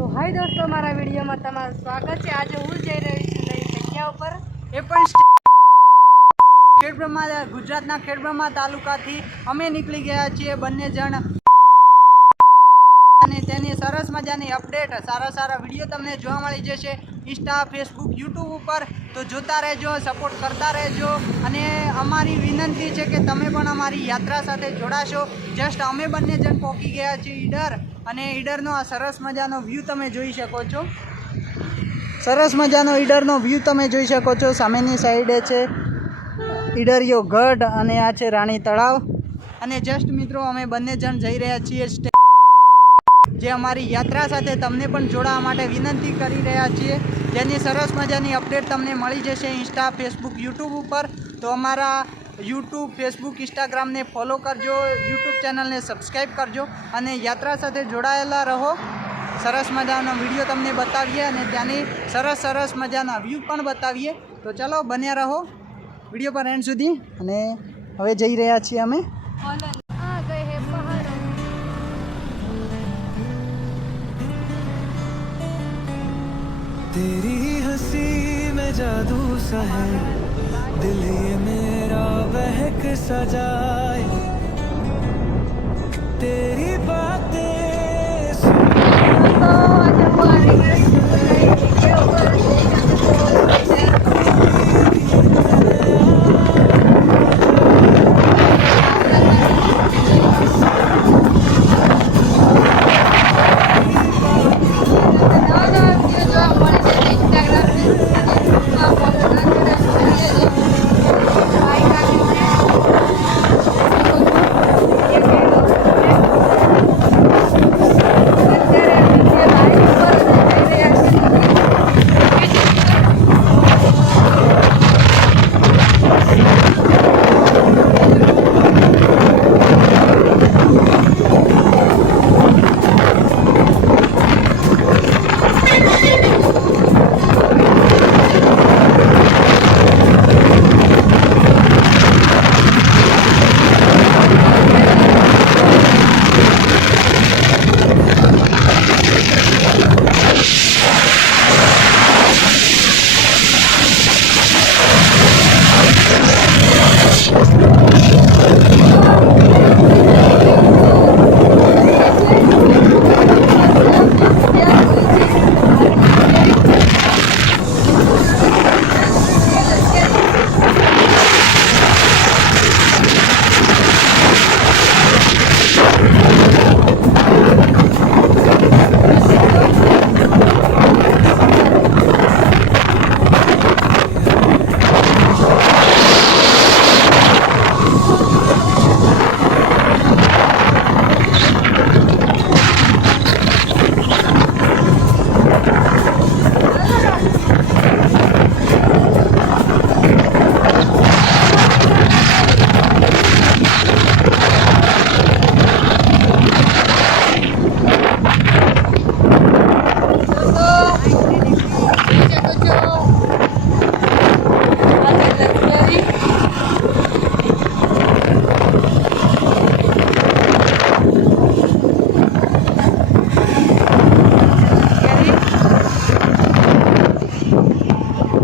તો હાય દોસ્તો, મારા વિડીયોમાં તમારું સ્વાગત છે। આજે હું જઈ રહી છું નવી જગ્યા ઉપર, એ પણ ખેડબ્રહ્મા, ગુજરાતના ખેડબ્રહ્મા તાલુકાથી અમે નીકળી ગયા છીએ બંને જણ, અને તેની સરસ મજાની અપડેટ, સારા વિડીયો તમને જોવા મળી જશે ઇન્સ્ટા, ફેસબુક, યુટ્યુબ ઉપર। તો જોતા રહેજો, સપોર્ટ કરતા રહેજો, અને અમારી વિનંતી છે કે તમે પણ અમારી યાત્રા સાથે જોડાશો। જસ્ટ અમે બંને જણ પહોંચી ગયા છીએ ઈડર, અને ઈડરનો આ સરસ મજાનો વ્યૂ તમે જોઈ શકો છો। સરસ મજાનો ઈડરનો વ્યૂ તમે જોઈ શકો છો। સામેની સાઈડે છે ઈડરિયો ગઢ, અને આ છે રાણી તળાવ। અને જસ્ટ મિત્રો અમે બંને જણ જઈ રહ્યા છીએ જે અમારી યાત્રા સાથે તમને પણ જોડાવા માટે વિનંતી કરી રહ્યા છીએ, જેની સરસ મજાની અપડેટ તમને મળી જશે ઇન્સ્ટા, ફેસબુક, યુટ્યુબ ઉપર। તો અમારા યુટ્યુબ, ફેસબુક, ઇન્સ્ટાગ્રામને ફોલો કરજો, યુટ્યુબ ચેનલને સબસ્ક્રાઈબ કરજો, અને યાત્રા સાથે જોડાયેલા રહો। સરસ મજાનો વિડીયો તમને બતાવીએ, અને ત્યાંની સરસ મજાના વ્યૂ પણ બતાવીએ। તો ચાલો બન્યા રહો વિડીયો પર એન્ડ સુધી। અને હવે જઈ રહ્યા છીએ અમે। तेरी हंसी में जादू सा है, दिल ये मेरा बहक सा जाए, तेरी बातें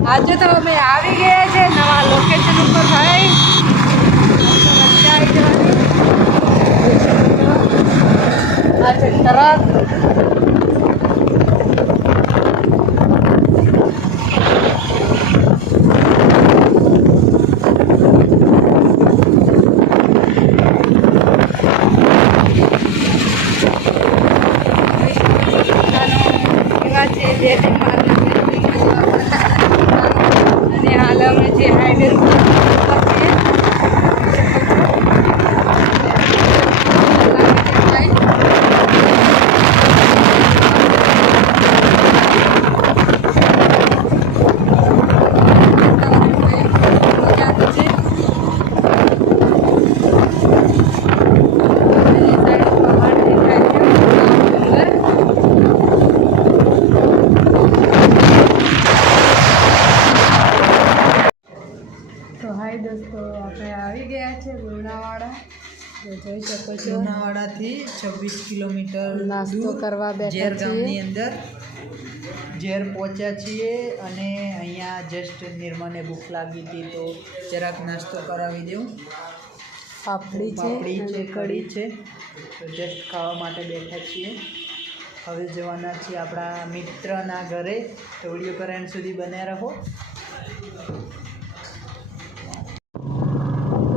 આજે તો અમે આવી ગયા છે નવા લોકેશન ઉપર ભાઈ। આ છે તરત એવા છે જે અને હાલ અમે જે હાઈવે જોઈ શકો છો લુણાવાડાથી 26 કિલોમીટર નાસ્તો કરવા બેઠા ઝેર ગામની છીએ અંદર ઝેર પહોંચ્યા છીએ અને અહીંયા જસ્ટ નિર્માને ભૂખ લાગી હતી તો જરાક નાસ્તો કરાવી દઉં. પાપડી પાપડી છે, છે કઢી છે, તો જસ્ટ ખાવા માટે બેઠા છીએ. હવે જવાના છીએ આપણા મિત્રના ઘરે, તો વિડીયો પર એન્ડ સુધી બન્યા રહો.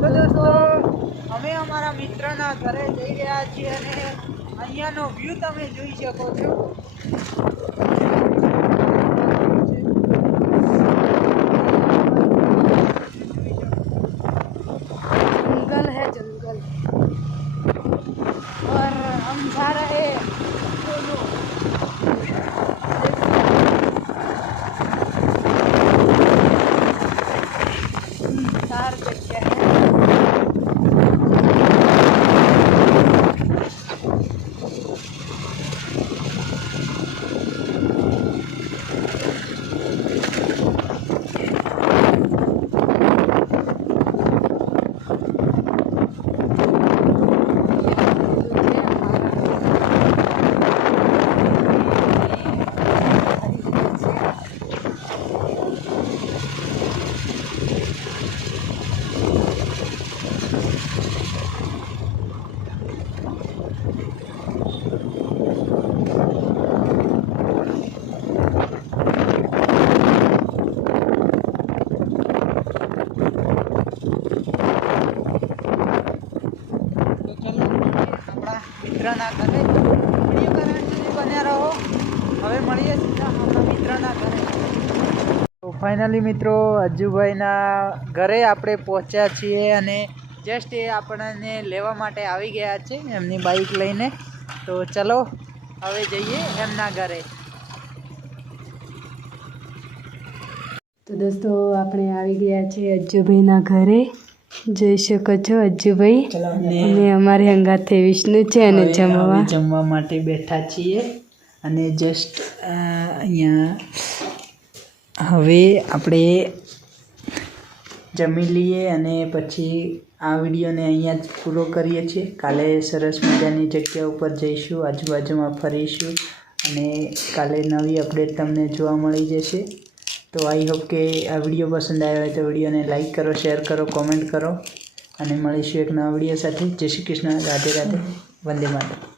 તો દોસ્તો અમે અમારા મિત્રના ઘરે જઈ રહ્યા છીએ અને અહીંયાનો વ્યૂ તમે જોઈ શકો છો. जंगल है जंगल और हम जा रहे दोनों चार जगह है મિત્રના ઘરે વિડીયો કરવા સુધી બન્યા રહો. હવે મળીએ સીધા આપણા મિત્રના ઘરે. તો ફાઇનલી મિત્રો અજ્જુભાઈના ઘરે આપણે પહોંચ્યા છીએ અને જસ્ટ એ આપણને લેવા માટે આવી ગયા છે એમની બાઈક લઈને. તો ચલો હવે જઈએ એમના ઘરે. તો દોસ્તો આપણે આવી ગયા છે અજ્જુભાઈના ઘરે. જોઈ શકો છો અજ્જુભાઈ અને અમારી હંગાથે વિષ્ણુ છે અને જમવા માટે બેઠા છીએ અને જસ્ટ અહીંયા હવે આપણે જમી લઈએ અને પછી આ વિડીયોને અહીંયા જ પૂરો કરીએ છીએ. કાલે સરસ મજાની જગ્યા ઉપર જઈશું, આજુબાજુમાં ફરીશું અને કાલે નવી અપડેટ તમને જોવા મળી જશે. તો આઈ હોપ કે આ વિડીયો પસંદ આવ્યો હોય તો વિડીયોને લાઈક કરો, શેર કરો, કોમેન્ટ કરો અને મળીશું એક નવા વિડીયો સાથે. જય શ્રી કૃષ્ણ, રાધે રાધે, વંદે માતરમ.